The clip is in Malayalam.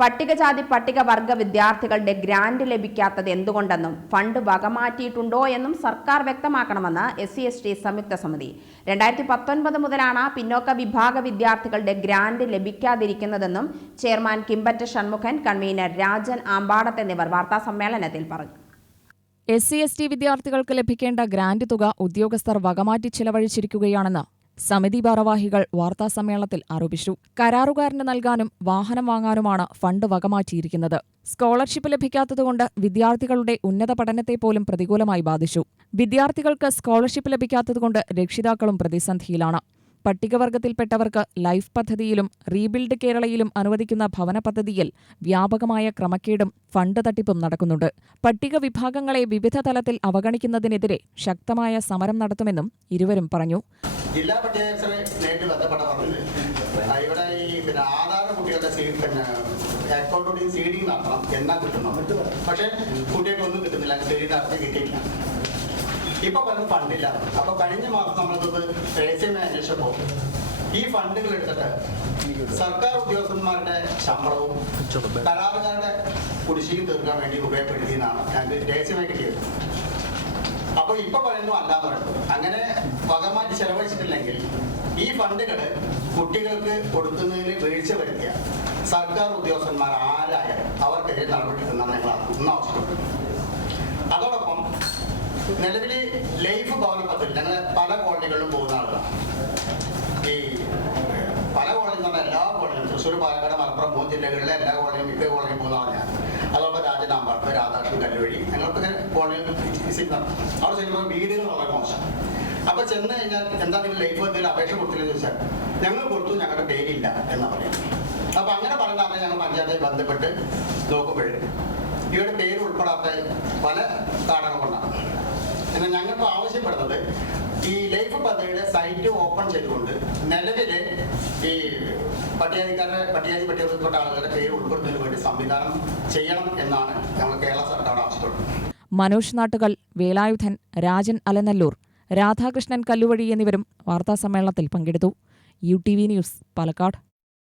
പട്ടികജാതി പട്ടികവർഗ വിദ്യാർത്ഥികളുടെ ഗ്രാന്റ് ലഭിക്കാത്തത് എന്തുകൊണ്ടെന്നും ഫണ്ട് വകമാറ്റിയിട്ടുണ്ടോ എന്നും സർക്കാർ വ്യക്തമാക്കണമെന്ന് എസ് സി എസ് ടി സംയുക്ത സമിതി. രണ്ടായിരത്തി പത്തൊൻപത് മുതലാണ് പിന്നോക്ക വിഭാഗ വിദ്യാർത്ഥികളുടെ ഗ്രാന്റ് ലഭിക്കാതിരിക്കുന്നതെന്നും ചെയർമാൻ കിംബറ്റ് ഷൺമുഖൻ കൺവീനർ രാജൻ ആമ്പാടത്ത് എന്നിവർ വാർത്താ സമ്മേളനത്തിൽ പറഞ്ഞു. എസ് സി എസ് ടി വിദ്യാർത്ഥികൾക്ക് ലഭിക്കേണ്ട ഗ്രാന്റ് തുക ഉദ്യോഗസ്ഥർ വകമാറ്റി ചിലവഴിച്ചിരിക്കുകയാണെന്ന് സമിതി ഭാരവാഹികൾ വാർത്താസമ്മേളനത്തിൽ ആരോപിച്ചു. കരാറുകാരന് നൽകാനും വാഹനം വാങ്ങാനുമാണ് ഫണ്ട് വകമാറ്റിയിരിക്കുന്നത് സ്കോളർഷിപ്പ് ലഭിക്കാത്തതുകൊണ്ട് വിദ്യാർത്ഥികളുടെ ഉന്നത പഠനത്തെ പോലും പ്രതികൂലമായി ബാധിച്ചു. വിദ്യാർത്ഥികൾക്ക് സ്കോളർഷിപ്പ് ലഭിക്കാത്തതുകൊണ്ട് രക്ഷിതാക്കളും പ്രതിസന്ധിയിലാണ്. പട്ടികവർഗത്തിൽപ്പെട്ടവർക്ക് ലൈഫ് പദ്ധതിയിലും റീബിൽഡ് കേരളയിലും അനുവദിക്കുന്ന ഭവന പദ്ധതിയിൽ വ്യാപകമായ ക്രമക്കേടും ഫണ്ട് തട്ടിപ്പും നടക്കുന്നുണ്ട്. പട്ടിക വിഭാഗങ്ങളെ വിവിധ തലത്തിൽ അവഗണിക്കുന്നതിനെതിരെ ശക്തമായ സമരം നടത്തുമെന്നും ഇരുവരും പറഞ്ഞു. ജില്ലാ പഞ്ചായത്തുമായിട്ട് ബന്ധപ്പെട്ട പറഞ്ഞത് ഇവിടെ ഈ പിന്നെ ആധാർ കുട്ടികളുടെ സീ പിന്നെ അക്കൗണ്ട് സീഡിങ് നടത്തണം എന്നാ കിട്ടണം. പക്ഷെ കുട്ടികൾക്കൊന്നും കിട്ടുന്നില്ല. സീഡിങ് നടത്തി കിട്ടിയില്ല. ഇപ്പൊ പറഞ്ഞ ഫണ്ടില്ല. അപ്പൊ കഴിഞ്ഞ മാസം നമ്മളിത് രഹസ്യം അന്വേഷിച്ചപ്പോ ഈ ഫണ്ടുകൾ എടുത്തിട്ട് സർക്കാർ ഉദ്യോഗസ്ഥന്മാരുടെ ശമ്പളവും കരാറുകാരുടെ കുടിശ്ശിക തീർക്കാൻ വേണ്ടി ഉപയോഗപ്പെടുത്തിയെന്നാണ് ഞങ്ങൾക്ക് രഹസ്യമായി കിട്ടിയത്. അപ്പൊ ഇപ്പൊ പറയുന്നു അല്ലാതെ അങ്ങനെ വകമാറ്റി ചെലവഴിച്ചിട്ടില്ലെങ്കിൽ ഈ ഫണ്ടുകൾ കുട്ടികൾക്ക് കൊടുക്കുന്നതിൽ വീഴ്ച വരുത്തിയ സർക്കാർ ഉദ്യോഗസ്ഥന്മാർ ആരായാലും അവർക്കെതിരെ നടപടി എടുക്കുന്ന ഇന്ന് ആവശ്യപ്പെട്ടു. അതോടൊപ്പം നിലവിൽ ലൈഫ് ഭവന പദ്ധതി ഞങ്ങൾ പല കോളനികളിലും പോകുന്ന ആളുകളാണ്. ഈ പല കോളനി എന്ന് എല്ലാ കോളനിയും തൃശ്ശൂർ പാലക്കാട് മലപ്പുറം മൂന്ന് ജില്ലകളിലെ എല്ലാ കോളനിയും മിക്ക കോളനിയും പോകുന്ന ആളാണ് അതോടൊപ്പം രാജനാമ്പാട്ട് രാധാകൃഷ്ണൻ കല്ലുവഴി അവിടെ ചെല്ലുമ്പോൾ വീടുകൾ മോശം അപ്പൊ ചെന്ന് കഴിഞ്ഞാൽ എന്താ നിങ്ങൾ ലൈഫ് എന്തെങ്കിലും അപേക്ഷ കൊടുത്തില്ലെന്ന് ചോദിച്ചാൽ ഞങ്ങൾ കൊടുത്തു ഞങ്ങളുടെ പേരില്ല എന്നാ പറയുന്നത് അപ്പൊ അങ്ങനെ പറഞ്ഞാൽ ഞങ്ങൾ പഞ്ചായത്തെ ബന്ധപ്പെട്ട് നോക്കുമ്പോഴേ ഇവരുടെ പേര് ഉൾപ്പെടാത്ത പല കാരണങ്ങൾ കൊണ്ടാണ്. എന്നാൽ ഞങ്ങൾക്ക് ആവശ്യപ്പെടുന്നത് ഈ ലൈഫ് പദ്ധതിയുടെ സൈറ്റ് ഓപ്പൺ ചെയ്തുകൊണ്ട് നിലവിൽ ഈ പട്ടികജാതിക്കാരുടെ പട്ടികജാതി പട്ടികപ്പെട്ട ആളുകളുടെ പേര് ഉൾപ്പെടുത്തുന്നതിന് വേണ്ടി സംവിധാനം ചെയ്യണം എന്നാണ് ഞങ്ങൾ കേരള സർക്കാർ ആവശ്യപ്പെടുന്നത്. മനോജ് നാട്ടുകൾ വേലായുധൻ രാജൻ അലനല്ലൂർ രാധാകൃഷ്ണൻ കല്ലുവഴി എന്നിവരും വാർത്താസമ്മേളനത്തിൽ പങ്കെടുത്തു. U T V news Palakkad.